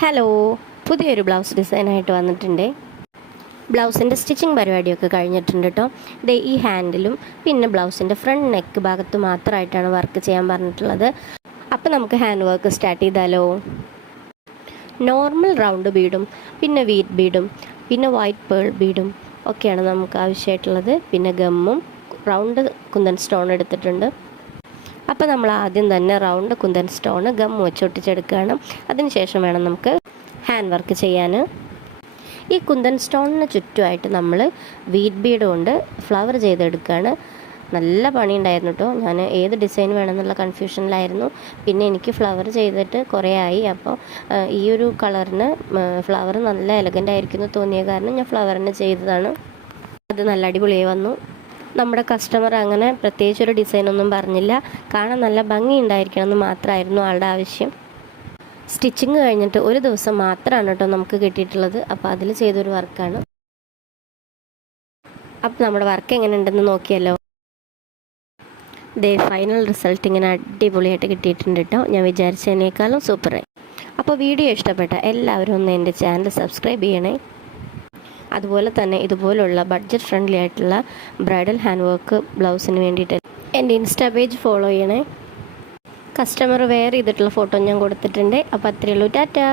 Hello, പുതിയൊരു blouse ഡിസൈനായിട്ട് വന്നിട്ടുണ്ട്. ബ്ലൗസിൻ്റെ സ്റ്റിച്ചിങ് പരിപാടിയൊക്കെ കഴിഞ്ഞിട്ടുണ്ട് കേട്ടോ. ഈ ഹാൻഡിലും പിന്നെ ബ്ലൗസിൻ്റെ ഫ്രണ്ട് നെക്ക് ഭാഗത്ത് മാത്രമായിട്ടാണ് വർക്ക് ചെയ്യാൻ പറഞ്ഞിട്ടുള്ളത്. അപ്പോൾ നമുക്ക് ഹാൻഡ് വർക്ക് സ്റ്റാർട്ട് ചെയ്താലോ. നോർമൽ റൗണ്ട് ബീഡും പിന്നെ വീറ്റ് ബീഡും പിന്നെ വൈറ്റ് പേൾ ബീഡും ഒക്കെയാണ് നമുക്ക് ആവശ്യമായിട്ടുള്ളത്. പിന്നെ ഗമ്മും റൗണ്ട് കുന്തൻ സ്റ്റോൺ എടുത്തിട്ടുണ്ട്. അപ്പോൾ നമ്മൾ ആദ്യം തന്നെ റൗണ്ട് കുന്തൻ സ്റ്റോൺ ഗം വെച്ച് ഒട്ടിച്ചെടുക്കുകയാണ്. അതിനുശേഷം വേണം നമുക്ക് ഹാൻഡ് വർക്ക് ചെയ്യാൻ. ഈ കുന്തൻ സ്റ്റോണിന് ചുറ്റുമായിട്ട് നമ്മൾ വീറ്റ് ബീഡ് കൊണ്ട് ഫ്ലവർ ചെയ്തെടുക്കുകയാണ്. നല്ല പണിയുണ്ടായിരുന്നു കേട്ടോ. ഞാൻ ഏത് ഡിസൈൻ വേണമെന്നുള്ള കൺഫ്യൂഷനിലായിരുന്നു. പിന്നെ എനിക്ക് ഫ്ലവർ ചെയ്തിട്ട് കുറേ ആയി. അപ്പോൾ ഈ ഒരു കളറിന് ഫ്ലവർ നല്ല എലഗൻ്റ് ആയിരിക്കുന്നു തോന്നിയ കാരണം ഞാൻ ഫ്ലവറിന് ചെയ്തതാണ്. അത് നല്ല അടിപൊളിയായി വന്നു. നമ്മുടെ കസ്റ്റമർ അങ്ങനെ പ്രത്യേകിച്ചൊരു ഡിസൈനൊന്നും പറഞ്ഞില്ല. കാണാൻ നല്ല ഭംഗി ഉണ്ടായിരിക്കണം എന്ന് മാത്രമായിരുന്നു ആളുടെ ആവശ്യം. സ്റ്റിച്ചിങ് കഴിഞ്ഞിട്ട് ഒരു ദിവസം മാത്രമാണ് കേട്ടോ നമുക്ക് കിട്ടിയിട്ടുള്ളത്. അപ്പോൾ അതിൽ ചെയ്തൊരു വർക്കാണ്. അപ്പോൾ നമ്മുടെ വർക്ക് എങ്ങനെ ഉണ്ടെന്ന് നോക്കിയല്ലോ. ഫൈനൽ റിസൾട്ട് ഇങ്ങനെ അടിപൊളിയായിട്ട് കിട്ടിയിട്ടുണ്ട് കേട്ടോ. ഞാൻ വിചാരിച്ചതിനേക്കാളും സൂപ്പറായി. അപ്പോൾ വീഡിയോ ഇഷ്ടപ്പെട്ട എല്ലാവരും ഒന്ന് എൻ്റെ ചാനൽ സബ്സ്ക്രൈബ് ചെയ്യണേ. അതുപോലെ തന്നെ ഇതുപോലുള്ള ബഡ്ജറ്റ് ഫ്രണ്ട്ലി ആയിട്ടുള്ള ബ്രൈഡൽ ഹാൻഡ് വർക്ക് ബ്ലൗസിന് വേണ്ടിയിട്ട് എൻ്റെ ഇൻസ്റ്റാ പേജ് ഫോളോ ചെയ്യണേ. കസ്റ്റമർ വെയർ ചെയ്തിട്ടുള്ള ഫോട്ടോ ഞാൻ കൊടുത്തിട്ടുണ്ട്. അപ്പോൾ അത്രയേ ഉള്ളൂ. ടാറ്റാ.